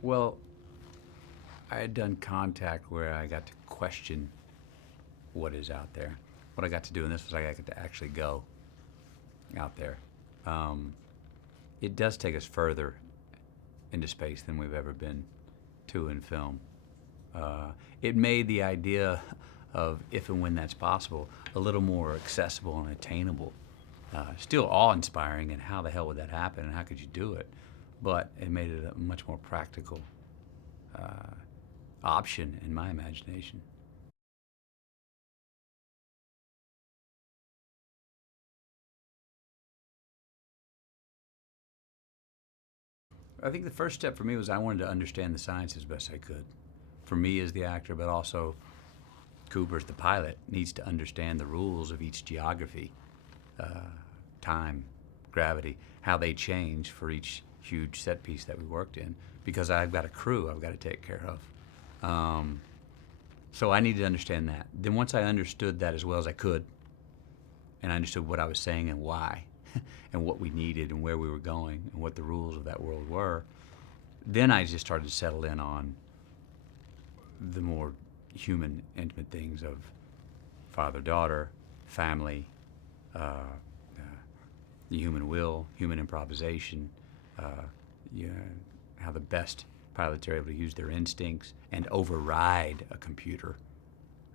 Well, I had done Contact where I got to question what is out there. What I got to do in this was I got to actually go out there. Um, it does take us further into space than we've ever been to in film. Uh, it made the idea of if and when that's possible a little more accessible and attainable. Still awe-inspiring, and how the hell would that happen, and how could you do it? But it made it a much more practical option in my imagination. I think the first step for me was I wanted to understand the science as best I could. For me as the actor, but also Cooper's the pilot, needs to understand the rules of each geography, uh, time, gravity, how they change for each huge set piece that we worked in, because I've got a crew I've got to take care of. So I needed to understand that. Then once I understood that as well as I could, and I understood what I was saying and why, and what we needed and where we were going and what the rules of that world were, then I just started to settle in on the more human, intimate things of father-daughter, family, the human will, human improvisation, uh, yeah, how the best pilots are able to use their instincts and override a computer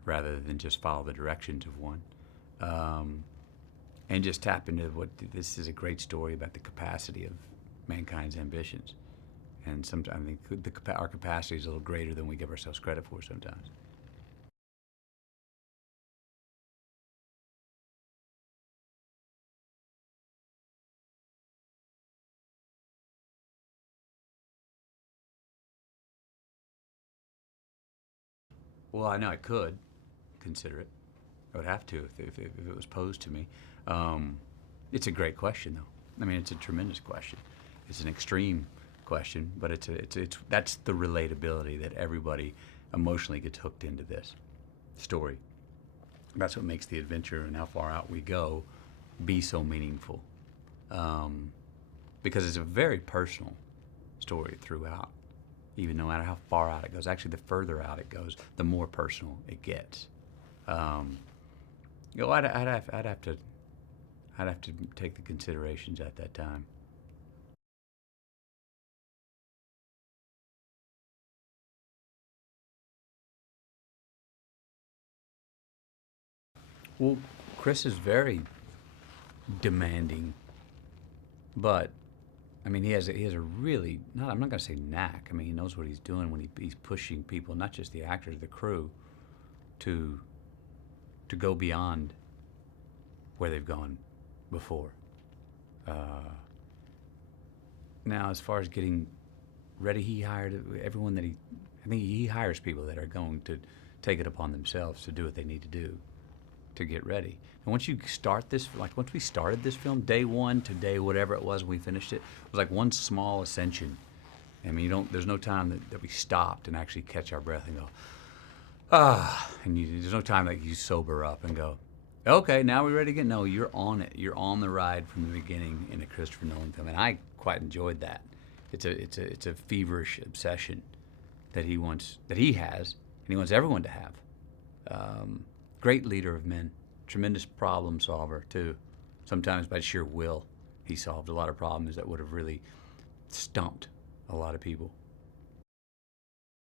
rather than just follow the directions of one. Um, and just tap into what this is a great story about the capacity of mankind's ambitions. And sometimes I think our capacity is a little greater than we give ourselves credit for sometimes. Well, I know I could consider it. I would have to if it was posed to me. Um, it's a great question, though. I mean, it's a tremendous question. It's an extreme question, but it's that's the relatability that everybody emotionally gets hooked into this story. That's what makes the adventure and how far out we go be so meaningful, um, because it's a very personal story throughout. Even no matter how far out it goes, actually, the further out it goes, the more personal it gets. Um, I'd have to take the considerations at that time. Well, Chris is very demanding, but I mean, he has a really not. I'm not going to say knack. I mean, he knows what he's doing when he's pushing people, not just the actors, the crew, to to go beyond where they've gone before. Uh, Now, as far as getting ready, he hired everyone that he. I think he hires people that are going to take it upon themselves to do what they need to do to get ready. And once you start this, like once we started this film, day one to day whatever it was when we finished it, it was like one small ascension. I mean, you don't. There's no time that we stopped and actually catch our breath and go, ah. And there's no time that you sober up and go, okay, now we're ready again. No, you're on it. You're on the ride from the beginning in a Christopher Nolan film, and I quite enjoyed that. It's a feverish obsession that he has, and he wants everyone to have. Um, Great leader of men, tremendous problem solver too. Sometimes by sheer will, he solved a lot of problems that would have really stumped a lot of people.